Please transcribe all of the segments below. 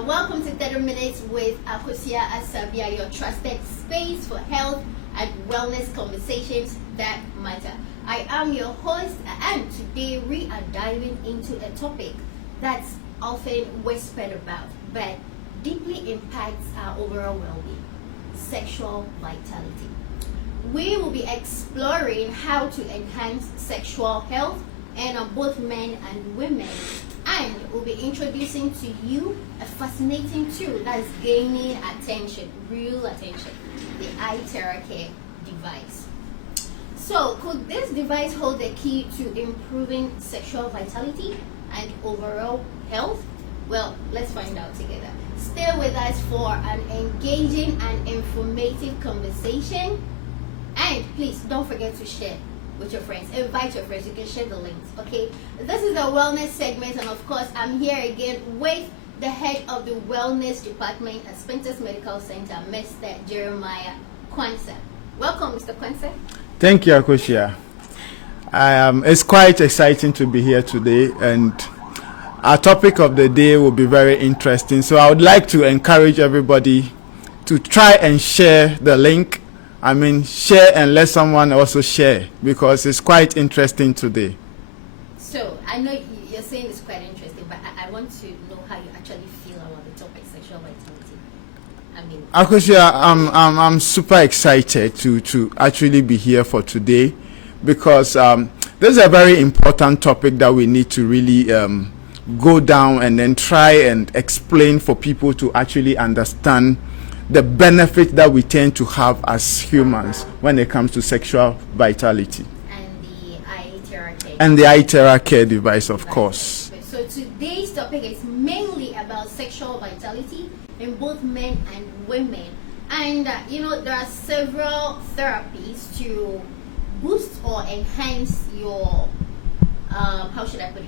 Welcome to 30 Minutes with Akosia Asabia, your trusted space for health and wellness conversations that matter. I am your host, and today we are diving into a topic that's often whispered about, but deeply impacts our overall well-being: sexual vitality. We will be exploring how to enhance sexual health in both men and women, and we'll be introducing to you a fascinating tool that's gaining attention, real attention: the Itera device. So, could this device hold the key to improving sexual vitality and overall health? Well, let's find out together. Stay with us for an engaging and informative conversation. And please don't forget to share with your friends. Invite your friends. You can share the links. Okay. This is the wellness segment, and of course, I'm here again with the head of the wellness department at Spintex Medical Center, Mr. Jeremiah Kwanzaa. Welcome, Mr. Kwanzaa. Thank you, Akosia. It's quite exciting to be here today, and our topic of the day will be very interesting. So I would like to encourage everybody to try and share the link. Share and let someone also share, because it's quite interesting today. So, I know you're saying it's quite interesting, but I want to know how you actually feel about the topic, sexual vitality. Akosia, I'm super excited to actually be here for today, because this is a very important topic that we need to really go down and then try and explain for people to actually understand the benefit that we tend to have as humans when it comes to sexual vitality. And the Itera care device, of course. So today's topic is mainly about sexual vitality in both men and women. And there are several therapies to boost or enhance your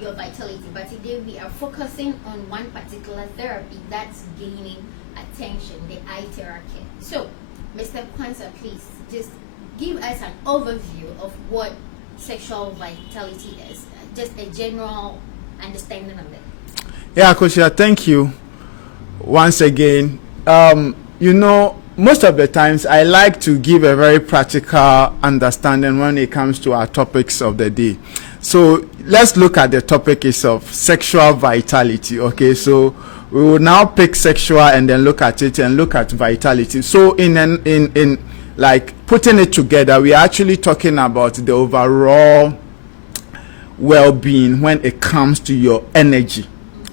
your vitality. But today we are focusing on one particular therapy that's gaining attention, the Itera care. So, Mr. Kwanzaa, please just give us an overview of what sexual vitality is, just a general understanding of it. Yeah, Akosia, thank you once again. Most of the times I like to give a very practical understanding when it comes to our topics of the day. So let's look at the topic itself, sexual vitality. Okay, so we will now pick sexual and then look at it and look at vitality. So in like putting it together, we are actually talking about the overall well-being when it comes to your energy.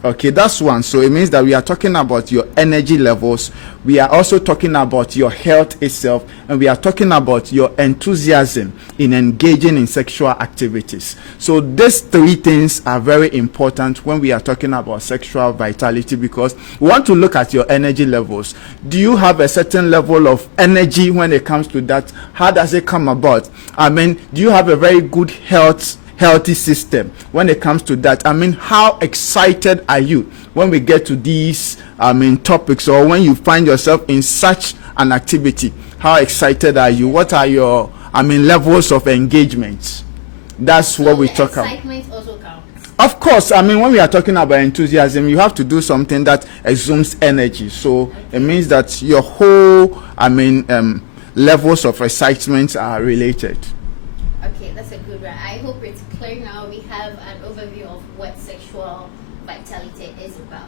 Okay, that's one. So it means that we are talking about your energy levels. We are also talking about your health itself, and we are talking about your enthusiasm in engaging in sexual activities. So these three things are very important when we are talking about sexual vitality, because we want to look at your energy levels. Do you have a certain level of energy when it comes to that? How does it come about? Do you have a very good healthy system when it comes to that? How excited are you when we get to these topics, or when you find yourself in such an activity? How excited are you? What are your levels of engagement? That's what we talk about. Excitement also counts. Of course, when we are talking about enthusiasm, you have to do something that exudes energy. So it means that your whole levels of excitement are related. Okay, that's a good one. I hope it's clear now. We have an overview of what sexual vitality is about.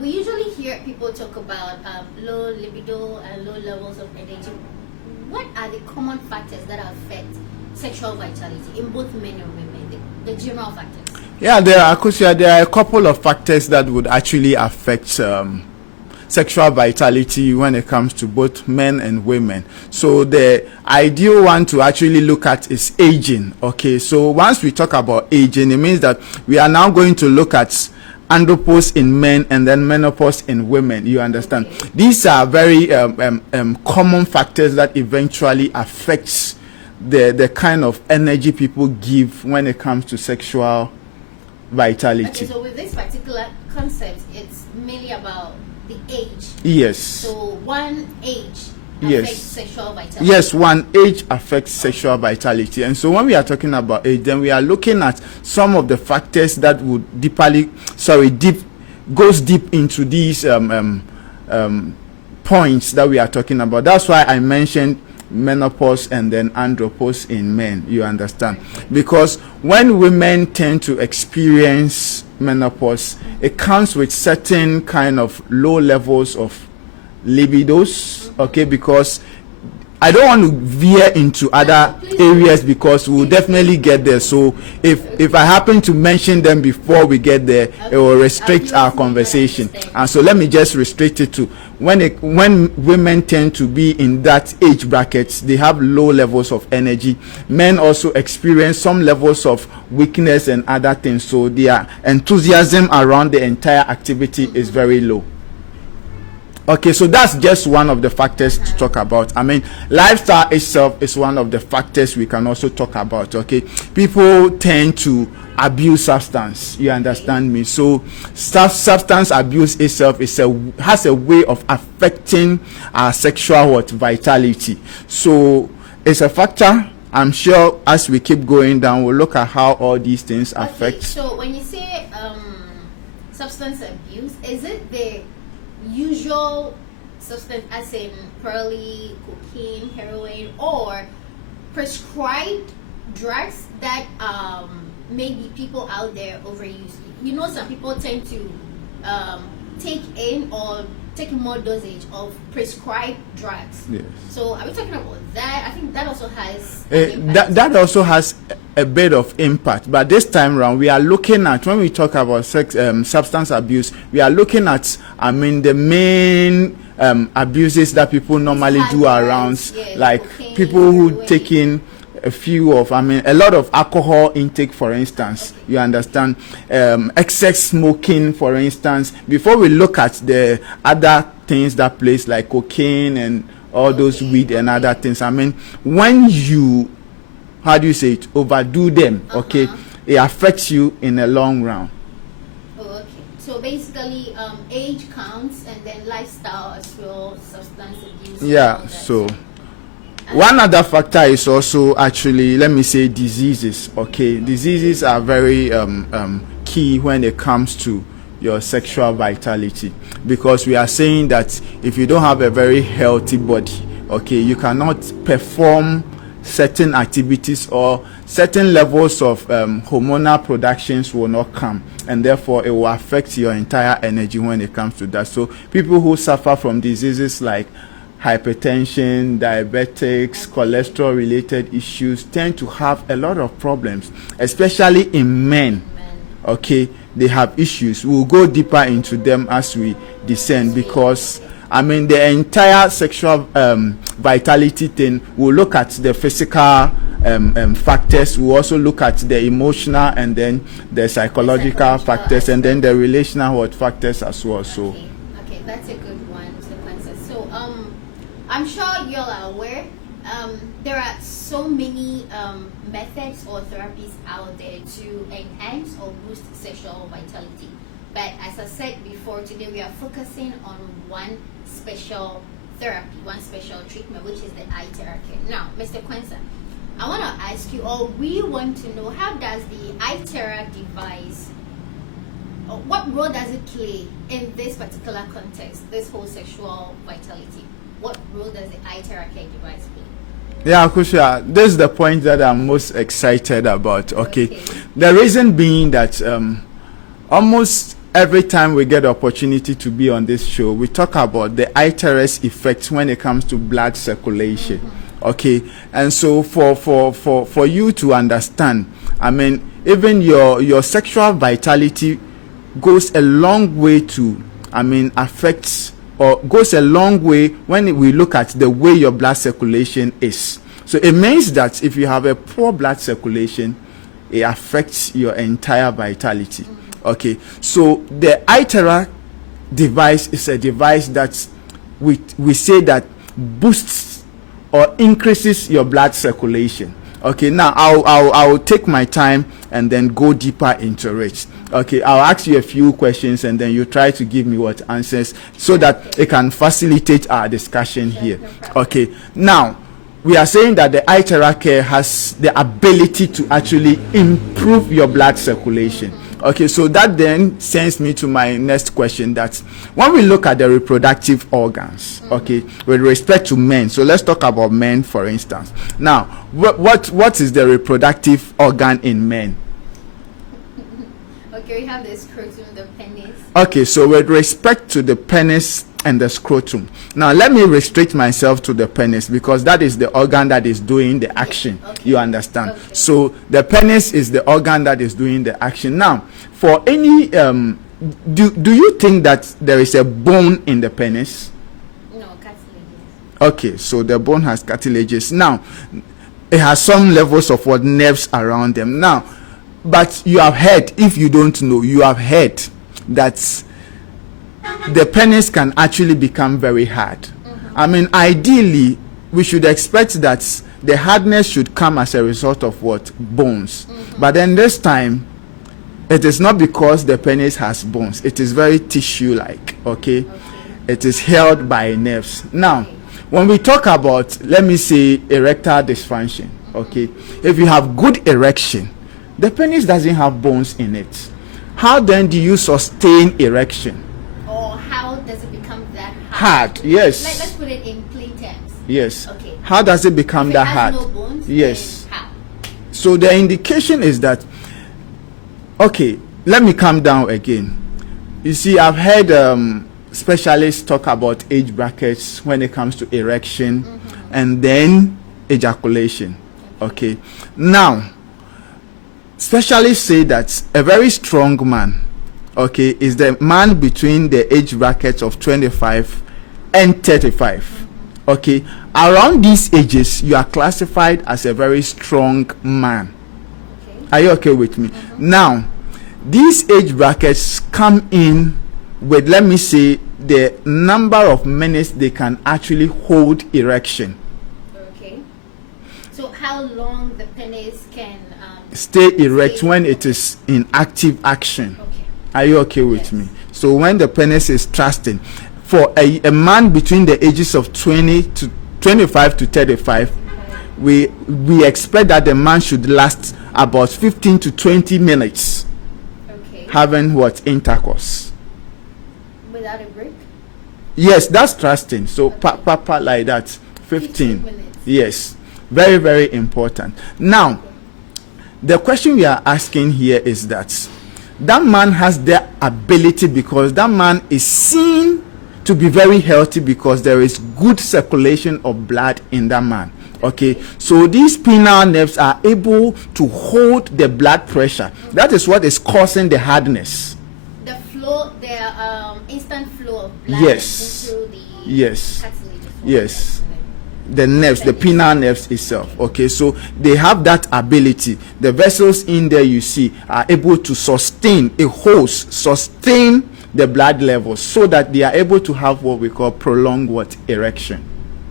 We usually hear people talk about low libido and low levels of energy. What are the common factors that affect sexual vitality in both men and women? The general factors. Yeah, there are a couple of factors that would actually affect sexual vitality when it comes to both men and women. So the ideal one to actually look at is aging. Okay, so once we talk about aging, it means that we are now going to look at andropause in men and then menopause in women. You understand? Okay. These are very common factors that eventually affects the kind of energy people give when it comes to sexual vitality. Okay, so with this particular concept, it's mainly about the age. Yes. So one age affects sexual vitality. Yes, one age affects sexual vitality. And so when we are talking about age, then we are looking at some of the factors that would goes deep into these points that we are talking about. That's why I mentioned menopause and then andropause in men. You understand? Because when women tend to experience menopause, it comes with certain kind of low levels of libidos, okay? Because I don't want to veer into other areas because we'll definitely get there. So if I happen to mention them before we get there, it will restrict our conversation. And so let me just restrict it to when women tend to be in that age bracket, they have low levels of energy. Men also experience some levels of weakness and other things. So their enthusiasm around the entire activity is very low. Okay, so that's just one of the factors to talk about. I mean, lifestyle itself is one of the factors we can also talk about. Okay, people tend to abuse substance. You understand me? So, substance abuse itself has a way of affecting our sexual vitality. So, it's a factor. I'm sure as we keep going down, we'll look at how all these things affect. So, when you say substance abuse, is it the usual substance as in probably cocaine, heroin, or prescribed drugs that maybe people out there overuse? You know, some people tend to take in or take more dosage of prescribed drugs. Yes. So are we talking about that? I think that also has that also has a bit of impact, but this time around we are looking at, when we talk about substance abuse, we are looking at, I mean, the main abuses that people normally do around, like cocaine, people who take in a few of, I mean, a lot of alcohol intake, for instance. Okay. You understand? Excess smoking, for instance. Before we look at the other things that plays, like cocaine and all those weed and other things, I mean, when you, how do you say it, overdo them, okay, it affects you in the long run. Oh, okay. So basically, age counts, and then lifestyle as well, substance abuse. Yeah, so one other factor is also, actually, let me say, diseases. Okay, diseases are very key when it comes to your sexual vitality, because we are saying that if you don't have a very healthy body, okay, you cannot perform certain activities, or certain levels of hormonal productions will not come, and therefore it will affect your entire energy when it comes to that. So people who suffer from diseases like hypertension, diabetics, cholesterol related issues tend to have a lot of problems, especially in men. Okay, they have issues. We'll go deeper into them as we descend, because I mean, the entire sexual vitality thing, we'll look at the physical factors, we'll also look at the emotional and then the psychological factors, and then the relational factors as well. So okay, that's a good one, Mr. Francis. So I'm sure you're aware there are so many methods or therapies out there to enhance or boost sexual vitality. But as I said before, today we are focusing on one special therapy, one special treatment, which is the Itera. Now, Mr. Quensa, I want to ask you, or we want to know, how does the Itera device, or what role does it play in this particular context, this whole sexual vitality? What role does the Itera device play? Yeah, Kusha, this is the point that I'm most excited about. Okay. The reason being that almost every time we get the opportunity to be on this show, we talk about the Itera's effects when it comes to blood circulation. Okay, and so for you to understand, I mean, even your sexual vitality goes a long way to, I mean, affects, or goes a long way when we look at the way your blood circulation is. So it means that if you have a poor blood circulation, it affects your entire vitality. Okay, so the Itera device is a device that we say that boosts or increases your blood circulation. Okay, now I'll take my time and then go deeper into it. Okay, I'll ask you a few questions and then you try to give me what answers, so that it can facilitate our discussion here. Okay, now we are saying that the Itera has the ability to actually improve your blood circulation. Okay, so that then sends me to my next question, that when we look at the reproductive organs, okay, with respect to men, so let's talk about men, for instance. Now, what is the reproductive organ in men? Okay, we have the scrotum, the penis. Okay, so with respect to the penis and the scrotum, now let me restrict myself to the penis, because that is the organ that is doing the action. Okay. You understand? Okay. So the penis is the organ that is doing the action. Now, for any do you think that there is a bone in the penis? No, cartilages. Okay, so the bone has cartilages. Now, it has some levels of what nerves around them. Now, but you have heard, if you don't know, you have heard that the penis can actually become very hard. I mean, ideally, we should expect that the hardness should come as a result of what? Bones. But then this time, it is not because the penis has bones. It is very tissue-like, okay? It is held by nerves. Now, when we talk about, let me say, erectile dysfunction, okay? If you have good erection, the penis doesn't have bones in it. How then do you sustain erection? Or how does it become that Hard, yes. Let's put it in plain terms. Yes. Okay. How does it become If that it has hard? no bones, Yes. then how? So the indication is that, okay, let me come down again. You see, I've heard specialists talk about age brackets when it comes to erection and then ejaculation. Okay. Now, specialists say that a very strong man, okay, is the man between the age brackets of 25 and 35. Okay. Around these ages, you are classified as a very strong man. Okay. Are you okay with me? Now, these age brackets come in with, let me say, the number of minutes they can actually hold erection. Okay. So how long the penis can Stay erect when it is in active action. Okay. Are you okay with Yes. me? So when the penis is thrusting, for a man between the ages of 20 to 25 to 35, we expect that the man should last about 15 to 20 minutes Okay. having what? Intercourse. Without a break? Yes, that's thrusting. So pa like that. 15. minutes. Yes. Very, very important. Now, the question we are asking here is that man has the ability, because that man is seen to be very healthy because there is good circulation of blood in that man. Okay, so these penile nerves are able to hold the blood pressure. That is what is causing the hardness. The flow, the instant flow of blood Yes. into the Yes. cartilages. Yes. The nerves, the penile nerves itself. Okay, so they have that ability. The vessels in there, you see, are able to sustain the blood levels, so that they are able to have what we call prolonged erection.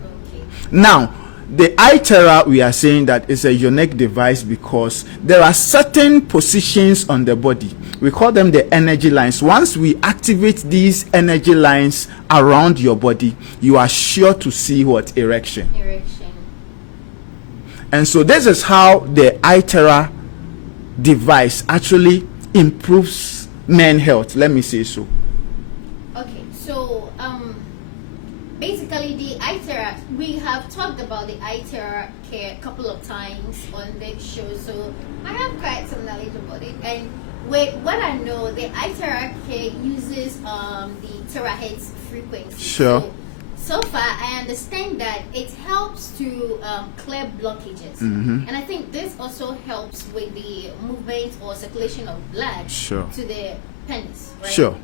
Okay. Now, the Itera, we are saying that is a unique device because there are certain positions on the body. We call them the energy lines. Once we activate these energy lines around your body, you are sure to see what? Erection. Erection. And so this is how the Itera device actually improves men's health. Let me say so. Okay, so basically the Itera, we have talked about the Itera care a couple of times on this show, so I have quite some knowledge about it. And with what I know, the Itera care uses the terahertz frequency. Sure. So far, I understand that it helps to clear blockages, and I think this also helps with the movement or circulation of blood Sure. to the penis. Right? Sure.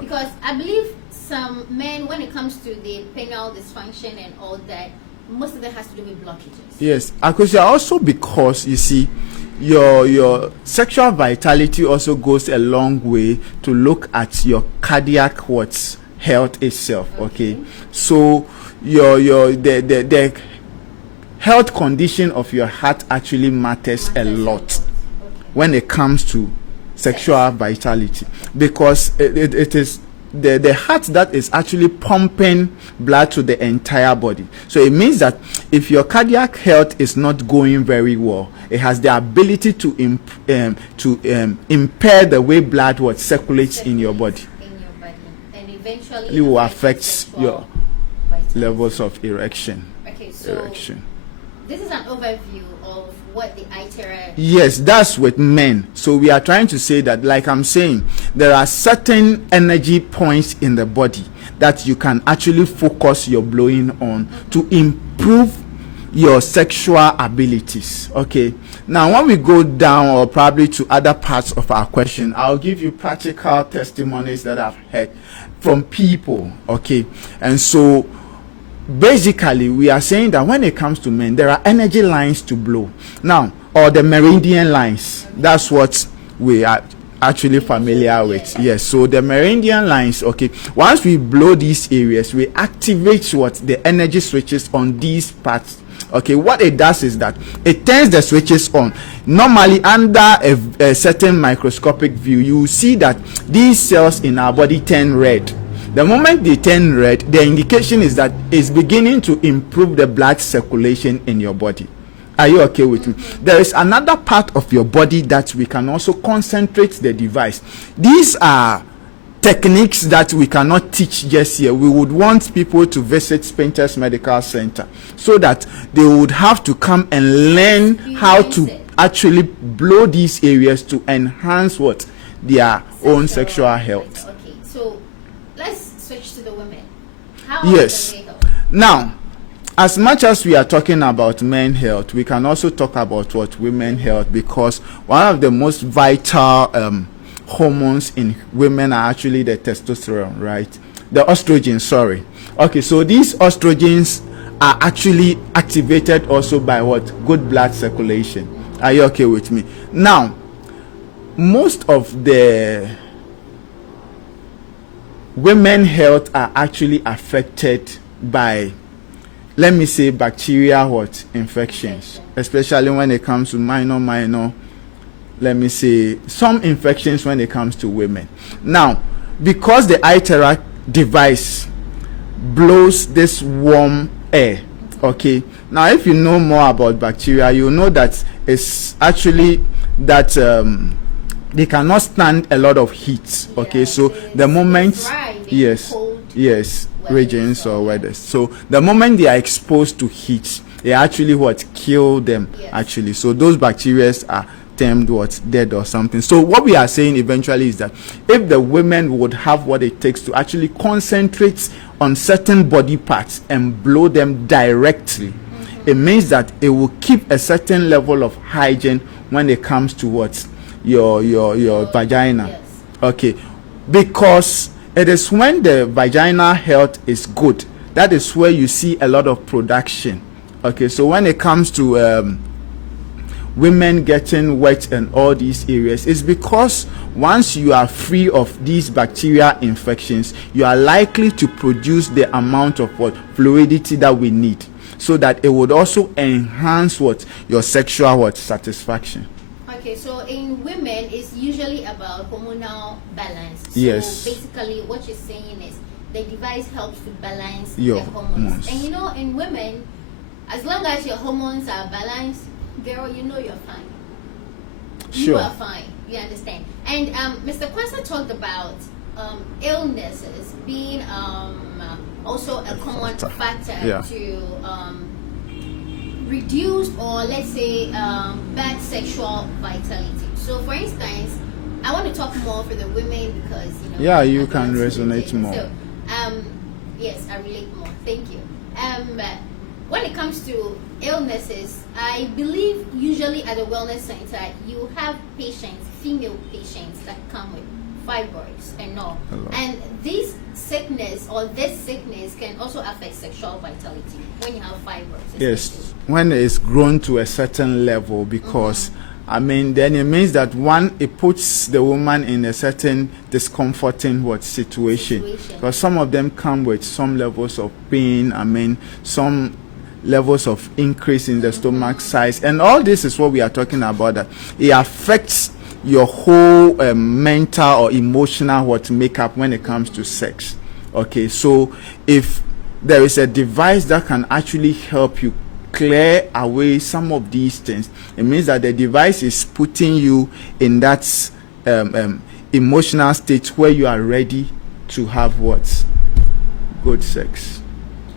Because I believe some men, when it comes to the penile dysfunction and all that, most of it has to do with blockages. Yes, Akosia, also because you see, your sexual vitality also goes a long way to look at your cardiac health itself. Okay, so the health condition of your heart actually matters a lot when it comes to sexual vitality, because it is the heart that is actually pumping blood to the entire body. So it means that if your cardiac health is not going very well, it has the ability to impair the way blood circulates in your body. And eventually it will affect your vitality. levels of erection. Okay, so this is an overview of what the Itera. Yes, that's with men. So we are trying to say that, like I'm saying, there are certain energy points in the body that you can actually focus your blowing on to improve your sexual abilities. Okay, now when we go down, or probably to other parts of our question, I'll give you practical testimonies that I've heard from people. Okay, and so basically we are saying that when it comes to men, there are energy lines to blow now, or the meridian lines. That's what we are actually familiar with. Yes, so the meridian lines, okay, once we blow these areas, we activate the energy switches on these parts. Okay, what it does is that it turns the switches on. Normally, under a certain microscopic view, you will see that these cells in our body turn red. The moment they turn red, the indication is that it's beginning to improve the blood circulation in your body. Are you okay with me? There is another part of your body that we can also concentrate the device. These are techniques that we cannot teach just here. We would want people to visit Spintex Medical Center so that they would have to come and learn how to actually blow these areas to enhance their own sexual health. Okay, so let's switch to the women. Yes. Now, as much as we are talking about men health, we can also talk about women health, because one of the most vital hormones in women are actually the testosterone, right? The estrogen, sorry. Okay, so these estrogens are actually activated also by good blood circulation. Are you okay with me? Now, most of the women health are actually affected by, let me say, bacterial infections, especially when it comes to minor, let me say, some infections when it comes to women. Now, because the Itera device blows this warm air, okay, now if you know more about bacteria, you know that it's actually that they cannot stand a lot of heat. Okay, so the moment, yes, regions or weather, so the moment they are exposed to heat, they actually kill them. Actually, so those bacteria are termed dead or something. So what we are saying eventually is that if the women would have what it takes to actually concentrate on certain body parts and blow them directly, it means that it will keep a certain level of hygiene when it comes to your vagina. Okay, because it is when the vaginal health is good, that is where you see a lot of production. Okay, so when it comes to women getting wet and all these areas, it's because once you are free of these bacterial infections, you are likely to produce the amount of fluidity that we need, so that it would also enhance your sexual satisfaction. Okay, so in women, it's usually about hormonal balance. So yes, basically what you're saying is the device helps to balance your the hormones. And in women, as long as your hormones are balanced, girl, you're fine. Sure. You are fine. You understand? And Mr. Kwanzaa talked about illnesses being also a common factor to reduce, or let's say bad sexual vitality. So for instance, I want to talk more for the women because you can resonate more. So yes, I relate more. Thank you. When it comes to illnesses, I believe usually at a wellness center you have patients, female patients, that come with fibroids and all. And this sickness can also affect sexual vitality when you have fibroids. Yes, when it's grown to a certain level, because then it means that it puts the woman in a certain discomforting situation. Because some of them come with some levels of pain, some levels of increase in the stomach size, and all this is what we are talking about, that it affects your whole mental or emotional makeup when it comes to sex. Okay, so if there is a device that can actually help you clear away some of these things, it means that the device is putting you in that emotional state where you are ready to have what? Good sex.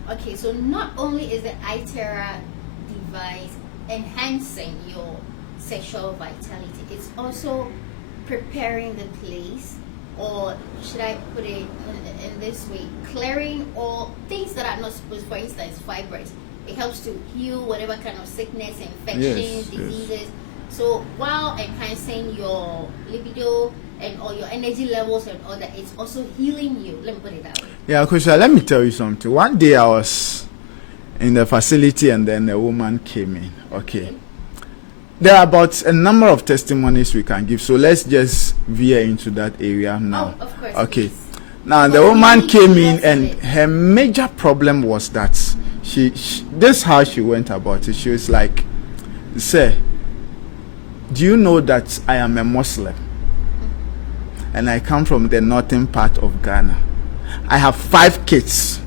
Okay, so not only is the Itera device enhancing your sexual vitality, it's also preparing the place, or should I put it in this way, clearing all things that are not supposed, for instance, fibers. It helps to heal whatever kind of sickness, infections, diseases. Yes. So while enhancing your libido and all your energy levels and all that, it's also healing you. Let me put it that way. Yeah, Kusha, let me tell you something. One day I was in the facility and then a woman came in. Okay. There are about a number of testimonies we can give. So let's just veer into that area now. Oh, of course. Okay. Please. Now the woman came in and her major problem was that she this is how she went about it. She was like, "Sir, do you know that I am a Muslim? And I come from the northern part of Ghana. I have 5 kids,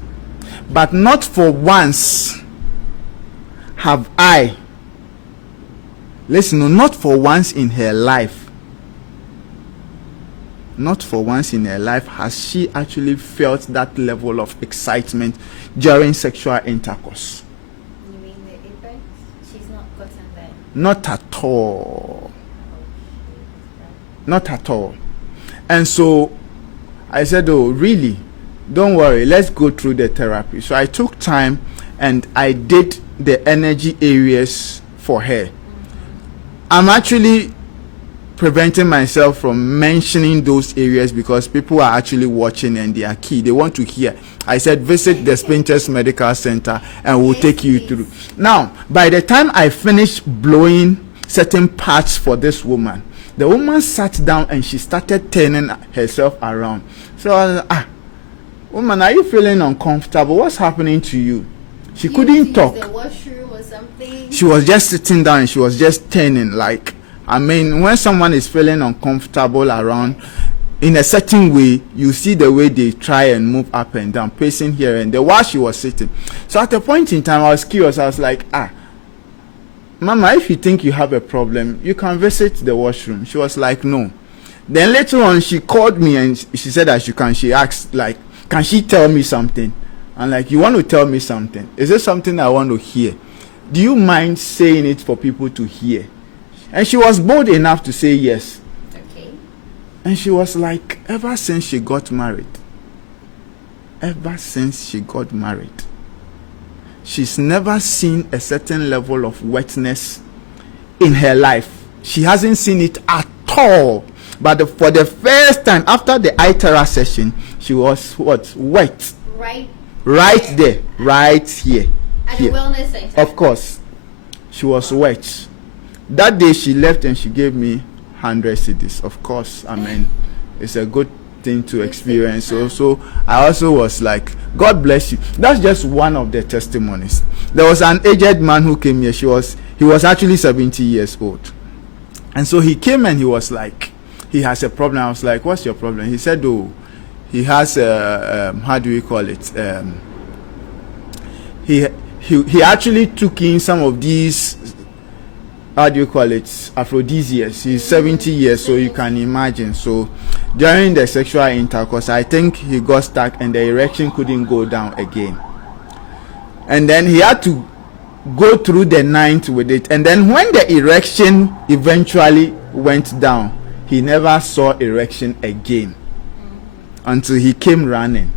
but not for once have I," listen, no, not for once in her life, not for once in her life has she actually felt that level of excitement during sexual intercourse. You mean the apex? She's not gotten that? Not at all. Not at all. And so I said, "Oh, really? Don't worry, let's go through the therapy." So I took time and I did the energy areas for her. I'm actually preventing myself from mentioning those areas because people are actually watching and they are key. They want to hear. I said, visit the Spintex Medical Center and we'll take you through. Now, by the time I finished blowing certain parts for this woman, the woman sat down and she started turning herself around. So I was like, woman, are you feeling uncomfortable? What's happening to you? She couldn't talk. The washroom or something? She was just sitting down and she was just turning. Like, I mean, when someone is feeling uncomfortable around in a certain way, you see the way they try and move up and down, pacing here and there while she was sitting. So at a point in time, I was curious. I was like, Mama, if you think you have a problem, you can visit the washroom. She was like, no. Then later on, she called me and she said that she asked, like, can she tell me something? I'm like, you want to tell me something? Is it something I want to hear? Do you mind saying it for people to hear? And she was bold enough to say yes. Okay. And she was like, ever since she got married, she's never seen a certain level of wetness in her life. She hasn't seen it at all. But for the first time after the Itera session, she was what? Wet. Right there. Right here. At the wellness center. Of course. She was wet. That day she left and she gave me 100 cedis. Of course, I mean, it's a good thing to experience. So I also was like, God bless you. That's just one of the testimonies. There was an aged man who came here. He was actually 70 years old. And so he came and he was like, he has a problem. I was like, what's your problem? He said, oh, he has how do we call it? He actually took in some of these, how do you call it, aphrodisiacs. He's 70 years, so you can imagine. So during the sexual intercourse, I think he got stuck and the erection couldn't go down again. And then he had to go through the night with it. And then when the erection eventually went down, he never saw erection again until he came running.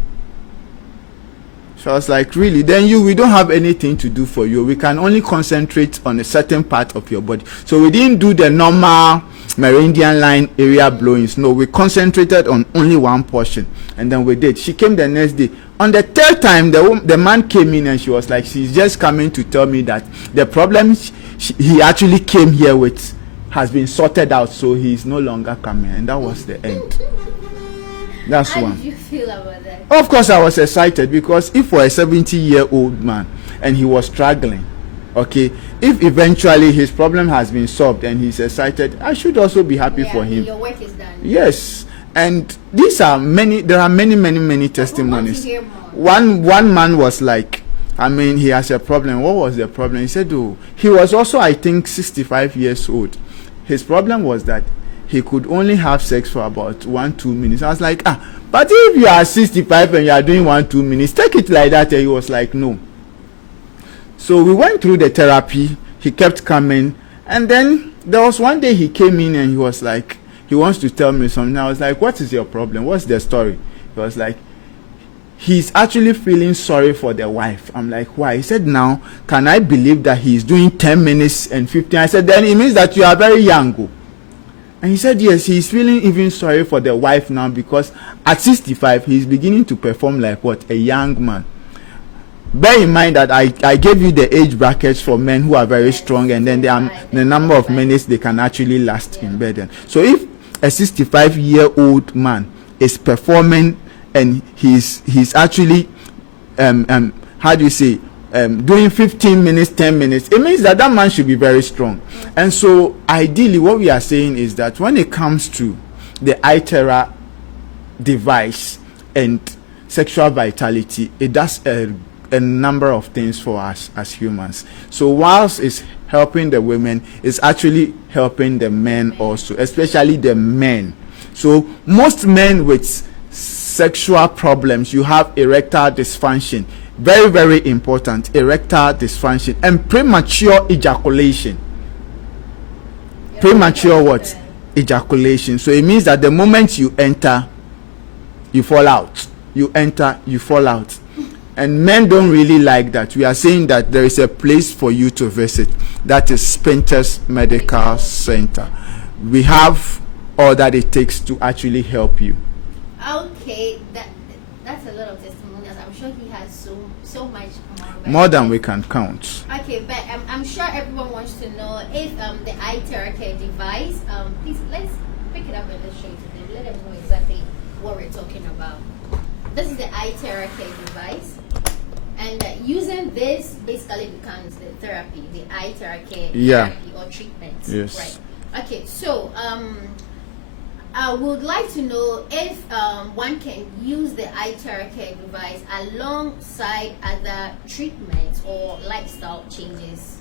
So I was like, really? Then we don't have anything to do for you. We can only concentrate on a certain part of your body. So we didn't do the normal meridian line area blowings. No, we concentrated on only one portion. And then we did. She came the next day. On the third time, the man came in and she was like, she's just coming to tell me that the problem he actually came here with has been sorted out. So he's no longer coming. And that was the end. That's How one. How did you feel about that? Of course, I was excited because if for a 70-year-old man and he was struggling, Okay, if eventually his problem has been solved and he's excited, I should also be happy for him. Your work is done. Yes, and these are many. There are many testimonies. We want to hear more. One man was like, I mean, he has a problem. What was the problem? He said, oh, he was also, I think, 65 years old. His problem was that he could only have sex for about 1-2 minutes. I was like, but if you are 65 and you are doing 1-2 minutes, take it like that. And he was like, no. So we went through the therapy. He kept coming. And then there was one day he came in and he was like, he wants to tell me something. I was like, what is your problem? What's the story? He was like, he's actually feeling sorry for the wife. I'm like, why? He said, now, can I believe that he's doing 10 minutes and 15? I said, then it means that you are very young. And he said, yes, he's feeling even sorry for the wife now because at 65, he's beginning to perform like what? A young man. Bear in mind that I gave you the age brackets for men who are very strong, and then the number of minutes they can actually last in bed. So if a 65-year-old man is performing and he's actually how do you say doing 15 minutes, 10 minutes, it means that man should be very strong. And so ideally what we are saying is that when it comes to the Itera device and sexual vitality, it does a number of things for us as humans. So whilst it's helping the women, it's actually helping the men also, especially the men. So most men with sexual problems, you have erectile dysfunction, very important, erectile dysfunction, and premature ejaculation. Premature what? Ejaculation. So it means that the moment you enter, you fall out. You enter, you fall out. And men don't really like that. We are saying that there is a place for you to visit. That is Spintex Medical Center. We have all that it takes to actually help you. Okay, that's a lot of testimonials. I'm sure he has so much more. More than we can count. Okay, but I'm sure everyone wants to know if the Itera device. Please let's pick it up and let's show it to them. Let them know exactly what we're talking about. This is the Itera device, and using this basically becomes the therapy, the Itera therapy or treatment. Yes. Right. Okay. So I would like to know if one can use the Itera device alongside other treatments or lifestyle changes.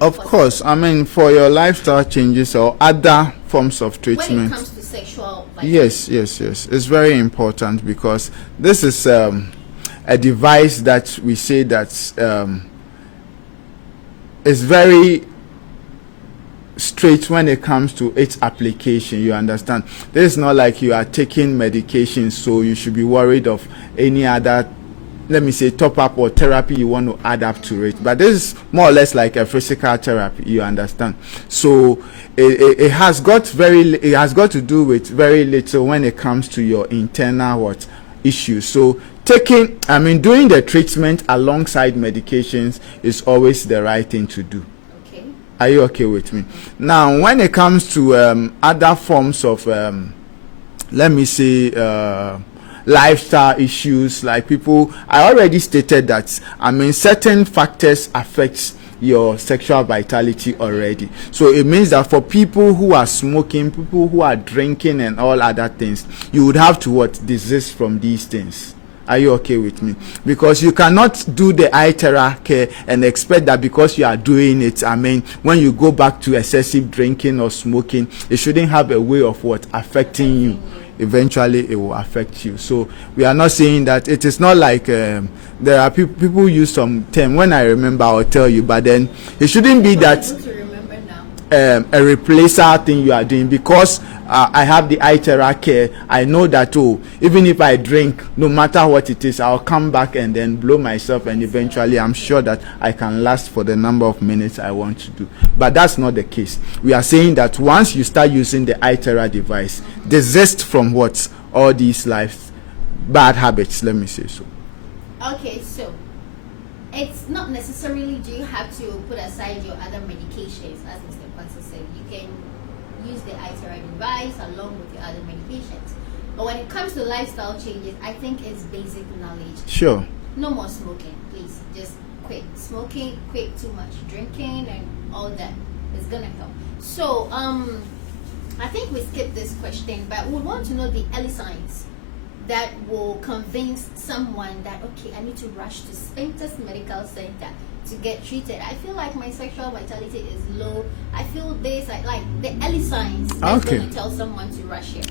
Of course, I mean, for your lifestyle changes or other forms of treatment. When it comes to sexual vitality. Yes. It's very important because this is a device that we say that is very straight when it comes to its application. You understand? This is not like you are taking medication, so you should be worried of any other, let me say, top up or therapy you want to add up to it. But this is more or less like a physical therapy. You understand? So it has got to do with very little when it comes to your internal issues. So doing the treatment alongside medications is always the right thing to do. Are you okay with me? Now, when it comes to other forms of, let me say, lifestyle issues, like people, I already stated that, certain factors affect your sexual vitality already. So it means that for people who are smoking, people who are drinking and all other things, you would have to desist from these things. Are you okay with me? Because you cannot do the Itera care and expect that because you are doing it, when you go back to excessive drinking or smoking, it shouldn't have a way of affecting you. Eventually, it will affect you. So we are not saying that. It is not like there are people use some term. When I remember, I'll tell you. But then it shouldn't be that a replacer thing you are doing because I have the Itera care. I know that even if I drink, no matter what it is, I'll come back and then blow myself, and eventually I'm sure that I can last for the number of minutes I want to do. But that's not the case. We are saying that once you start using the Itera device, desist from all these bad habits, let me say so. Okay, so it's not necessarily do you have to put aside your other medications, as Mr. Kwanzaa said. You can use the Itera device along with your other medications. But when it comes to lifestyle changes, I think it's basic knowledge. Sure. No more smoking, please. Just quit smoking, quit too much drinking, and all that is gonna help. So I think we skipped this question, but we want to know the early signs that will convince someone that, okay, I need to rush to Spintex Medical Center to get treated. I feel like my sexual vitality is low. I feel this, like the early signs that's going to tell someone to rush here.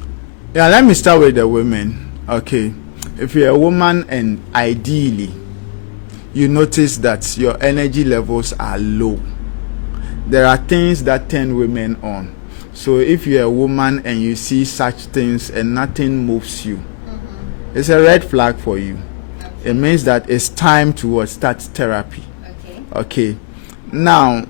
Yeah, let me start with the women. Okay, if you're a woman and ideally you notice that your energy levels are low, there are things that turn women on. So if you're a woman and you see such things and nothing moves you, it's a red flag for you. It means that it's time to start therapy. Okay. Now,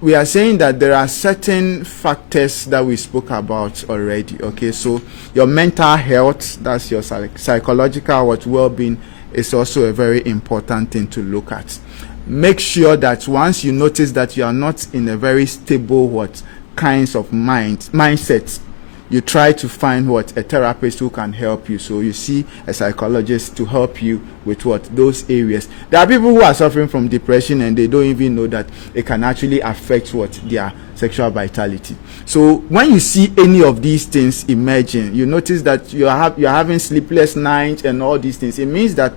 we are saying that there are certain factors that we spoke about already. Okay, so your mental health, that's your psychological well-being, is also a very important thing to look at. Make sure that once you notice that you are not in a very stable kinds of mindsets, you try to find a therapist who can help you. So you see a psychologist to help you with those areas. There are people who are suffering from depression and they don't even know that it can actually affect their sexual vitality. So when you see any of these things emerging, you notice that you're having sleepless nights and all these things. It means that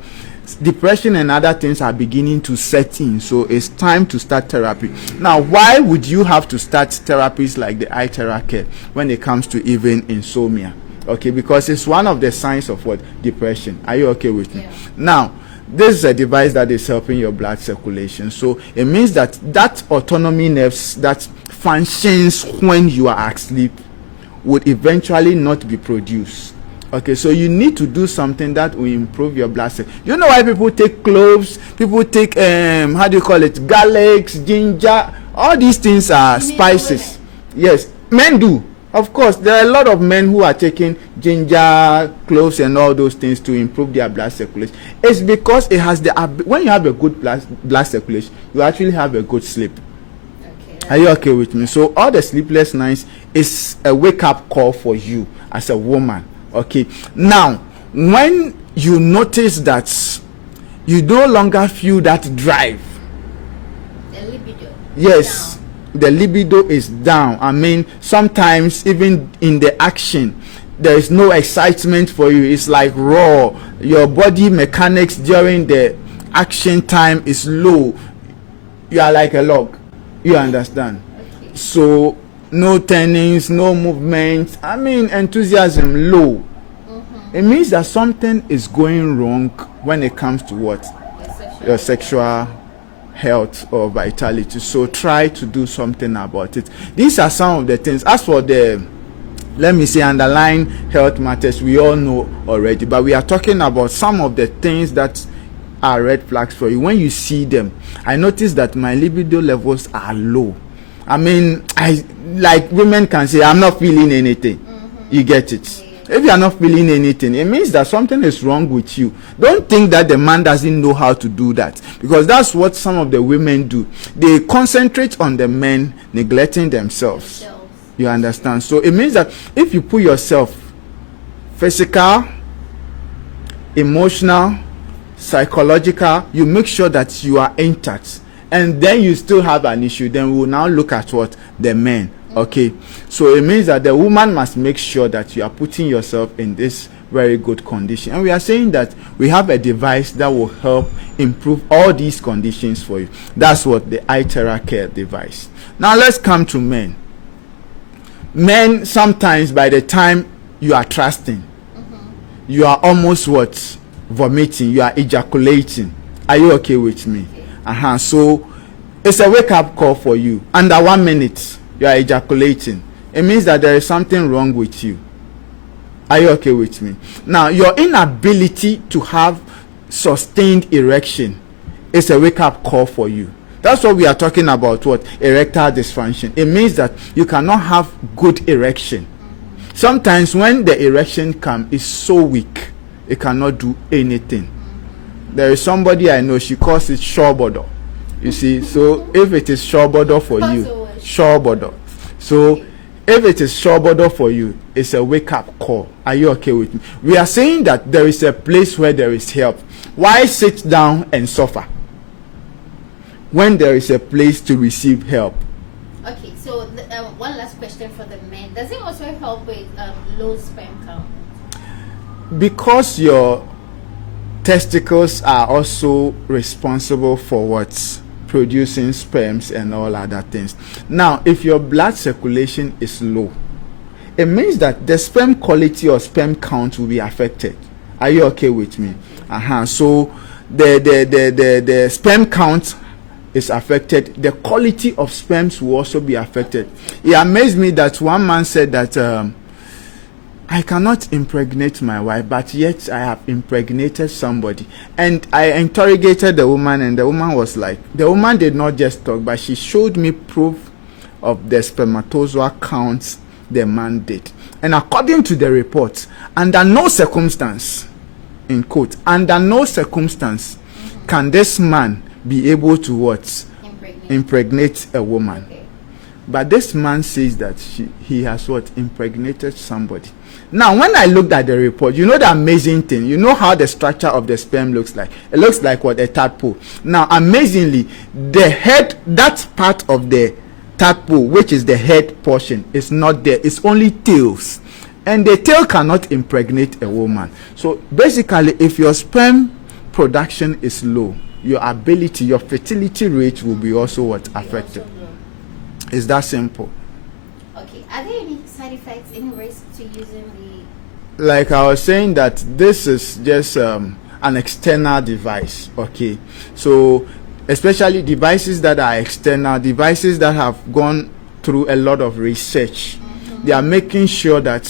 depression and other things are beginning to set in. So it's time to start therapy. Now, why would you have to start therapies like the Itera Care when it comes to even insomnia? Okay, because it's one of the signs of depression. Are you okay with me? Now, this is a device that is helping your blood circulation. So it means that autonomy nerves that functions when you are asleep would eventually not be produced. Okay, so you need to do something that will improve your blood circulation. You know why people take cloves, people take garlics, ginger, all these things are spices. Yes, men do. Of course, there are a lot of men who are taking ginger, cloves and all those things to improve their blood circulation. It's because it has when you have a good blood circulation, you actually have a good sleep. Are you okay with me? So all the sleepless nights is a wake-up call for you as a woman. Okay, now when you notice that you no longer feel that drive, the libido, yes, the libido is down. I mean, sometimes even in the action there is no excitement for you. It's like raw. Your body mechanics during the action time is low. You are like a log. You understand? Okay. So no turnings, no movement. I mean, enthusiasm low. It means that something is going wrong when it comes to your sexual health or vitality. So try to do something about it. These are some of the things. As for the, let me say, underlying health matters, we all know already, but we are talking about some of the things that are red flags for you. When you see them, I notice that my libido levels are low. I mean, like women can say, I'm not feeling anything. You get it? If you are not feeling anything, it means that something is wrong with you. Don't think that the man doesn't know how to do that, because that's what some of the women do. They concentrate on the men, neglecting themselves. You understand? So it means that if you put yourself physical, emotional, psychological, you make sure that you are intact, and then you still have an issue, then we will now look at the men. Okay, so it means that the woman must make sure that you are putting yourself in this very good condition, and we are saying that we have a device that will help improve all these conditions for you. That's what the Itera Care device. Now let's come to men. Men, sometimes by the time you are trusting, you are almost vomiting, you are ejaculating. Are you okay with me? So it's a wake-up call for you. Under 1 minute you are ejaculating. It means that there is something wrong with you. Are you okay with me? Now, your inability to have sustained erection is a wake-up call for you. That's what we are talking about, erectile dysfunction. It means that you cannot have good erection. Sometimes when the erection comes, it's so weak, it cannot do anything. There is somebody I know, she calls it shorebodo. You see, so if it is shorebodo for you, shorebodo. So if it is shorebodo for you, it's a wake-up call. Are you okay with me? We are saying that there is a place where there is help. Why sit down and suffer? when there is a place to receive help. Okay, so one last question for the men. Does it also help with low sperm count? Because your testicles are also responsible for what's producing sperms and all other things. Now, if your blood circulation is low, it means that the sperm quality or sperm count will be affected. Are you okay with me? So the sperm count is affected. The quality of sperms will also be affected. It amazed me that one man said that I cannot impregnate my wife, but yet I have impregnated somebody. And I interrogated the woman, and the woman was like, the woman did not just talk, but she showed me proof of the spermatozoa counts the man did. And according to the report, under no circumstance, in quote, under no circumstance can this man be able to what? Impregnate a woman. Okay. But this man says that he has what? Impregnated somebody. Now, when I looked at the report, you know the amazing thing. You know how the structure of the sperm looks like. It looks like what? A tadpole. Now, amazingly, the head, that part of the tadpole, which is the head portion, is not there. It's only tails. And the tail cannot impregnate a woman. So, basically, if your sperm production is low, your ability, your fertility rate will be also what? Affected. It's that simple. Okay. Are there any side effects, any risk to using the... Like I was saying, that this is just an external device. Okay. So, especially devices that are external, devices that have gone through a lot of research, they are making sure that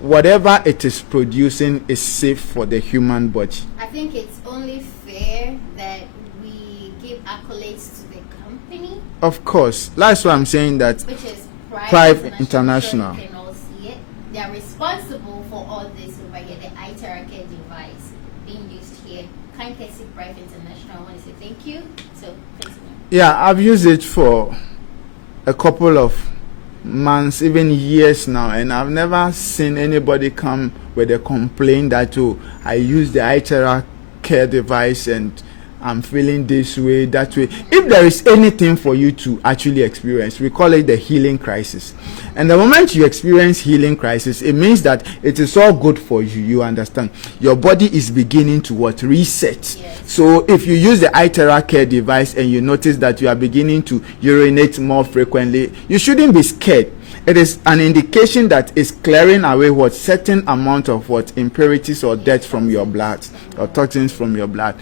whatever it is producing is safe for the human body. I think it's only fair that we give accolades to the company. Of course. That's why I'm saying that. Which is Prive International. You can all see it. They are responsible for all this over here. The Itera device being used here. Kind courtesy Prive International. I want to say thank you. So continue. Yeah, I've used it for a couple of months, even years now, and I've never seen anybody come with a complaint that, oh, I use the Itera care device and I'm feeling this way, that way. If there is anything for you to actually experience, we call it the healing crisis. And the moment you experience healing crisis, it means that it is all good for you. You understand? Your body is beginning to what? Reset. Yes. So if you use the Itera care device and you notice that you are beginning to urinate more frequently, you shouldn't be scared. It is an indication that it's clearing away what certain amount of what impurities or dirt from your blood or toxins from your blood.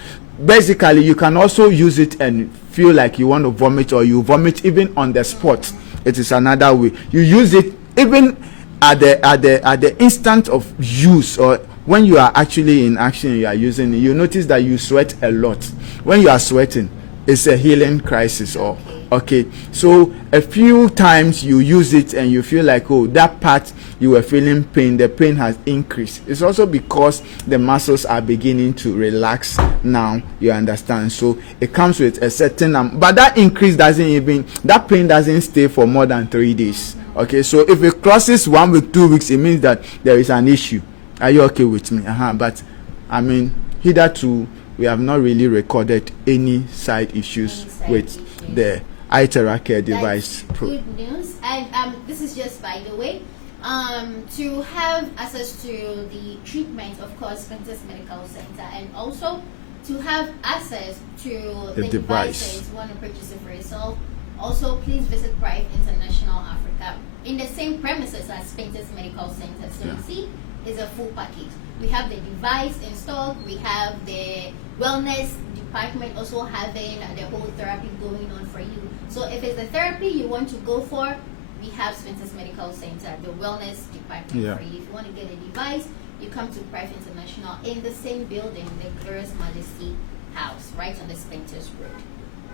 Basically, you can also use it and feel like you want to vomit, or you vomit even on the spot. It is another way. You use it even at the instant of use, or when you are actually in action, you are using it. You notice that you sweat a lot. When you are sweating, it's a healing crisis. Or okay, so a few times you use it and you feel like, oh, that part you were feeling pain, the pain has increased. It's also because the muscles are beginning to relax now, you understand. So it comes with a certain but that increase that pain doesn't stay for more than 3 days. Okay, so if it crosses 1 week, 2 weeks, it means that there is an issue. Are you okay with me? But I mean, hitherto we have not really recorded any side issues with the Itera care device. Good news. And this is just by the way, to have access to the treatment, of course, Spintex Medical Center, and also to have access to the devices, want to purchase it for yourself. Also, please visit Prive International Africa in the same premises as Spintex Medical Center. So you see, it's a full package. We have the device installed. We have the wellness department also having the whole therapy going on for you. So if it's the therapy you want to go for, we have Spintex Medical Center, the wellness department for you. If you want to get a device, you come to Prive International in the same building, the Glorious Majesty House, right on the Spintex Road.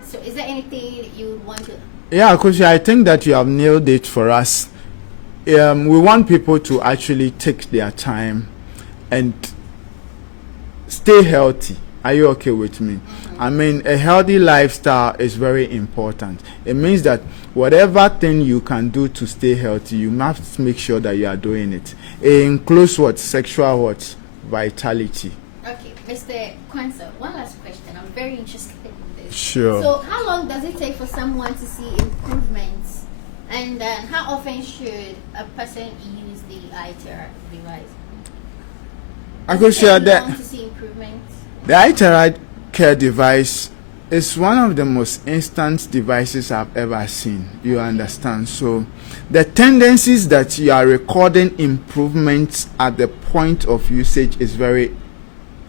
So is there anything you would want to... Yeah, Coach, I think that you have nailed it for us. We want people to actually take their time and stay healthy. Are you okay with me? I mean, a healthy lifestyle is very important. It means that whatever thing you can do to stay healthy, you must make sure that you are doing it. It includes what? Sexual vitality. Okay, Mr. Kwanzaa, one last question. I'm very interested in this. Sure. So how long does it take for someone to see improvements? And how often should a person use the Itera device? I could share that. To see improvements? The Itera care device is one of the most instant devices I've ever seen. You understand? So the tendencies that you are recording improvements at the point of usage is very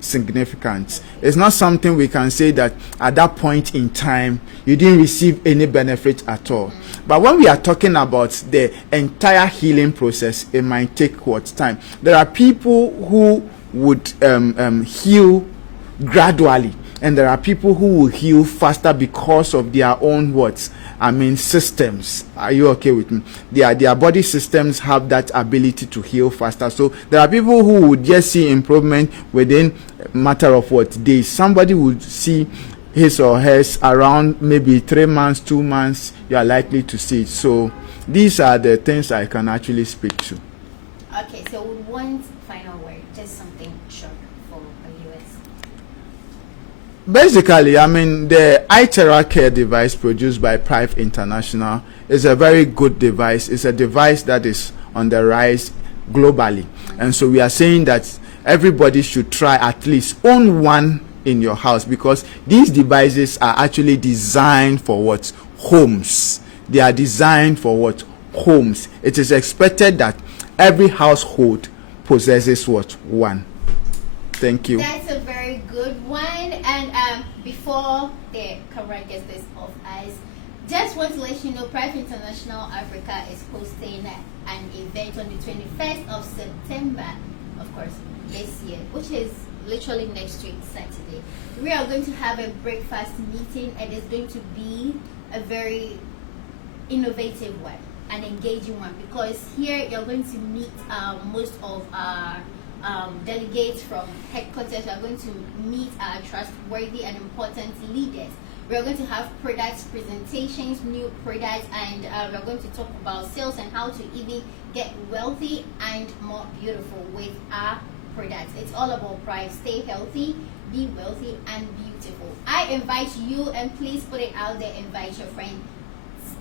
significant. It's not something we can say that at that point in time you didn't receive any benefit at all. But when we are talking about the entire healing process, it might take what time. There are people who would heal gradually, and there are people who will heal faster because of their own systems. Are you okay with me? Their body systems have that ability to heal faster. So there are people who would just see improvement within a matter of days. Somebody would see his or hers around maybe 3 months, 2 months. You are likely to see it. So these are the things I can actually speak to. Okay, so one final word, just something short for our US. Basically, the Itera care device produced by Prive International is a very good device. It's a device that is on the rise globally. And so we are saying that everybody should try at least own one in your house, because these devices are actually designed for homes. They are designed for homes. It is expected that every household possesses one. Thank you. That's a very good one. And before the camera gets this off us, just want to let you know Prive International Africa is hosting an event on the 21st of September, of course, this year, which is literally next week, Saturday. We are going to have a breakfast meeting, and it's going to be a very innovative one, an engaging one, because here you're going to meet most of our delegates from headquarters. Are going to meet our trustworthy and important leaders. We're going to have products presentations, new products, and we're going to talk about sales and how to even get wealthy and more beautiful with our products. It's all about Prive. Stay healthy, be wealthy, and beautiful. I invite you, and please put it out there, invite your friend.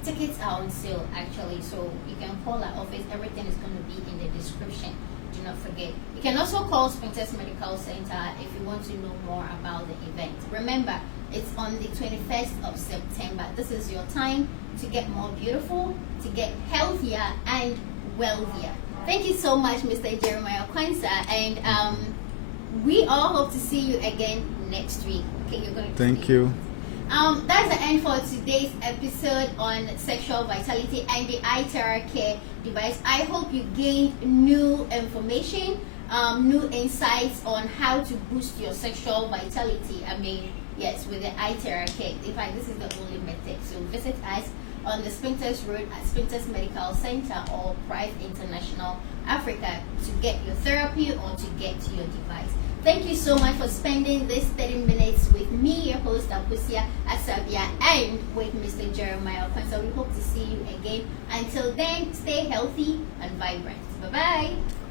Tickets are on sale actually, so you can call our office. Everything is going to be in the description. Do not forget. You can also call Spintex Medical Center if you want to know more about the event. Remember, it's on the 21st of September. This is your time to get more beautiful, to get healthier and wealthier. Thank you so much, Mr. Jeremiah Kwanzaa, and we all hope to see you again next week. Okay, you're going to thank you. That's the end for today's episode on sexual vitality and the Itera care device. I hope you gained new information, new insights on how to boost your sexual vitality. Yes, with the Itera care. In fact, this is the only method. So visit us on the Spintex Road at Spintex Medical Center or Prive International Africa to get your therapy or to get your device. Thank you so much for spending this 30 minutes with me, your host Apusia Asabia, and with Mr. Jeremiah Kwanzaa. We hope to see you again. Until then, stay healthy and vibrant. Bye-bye.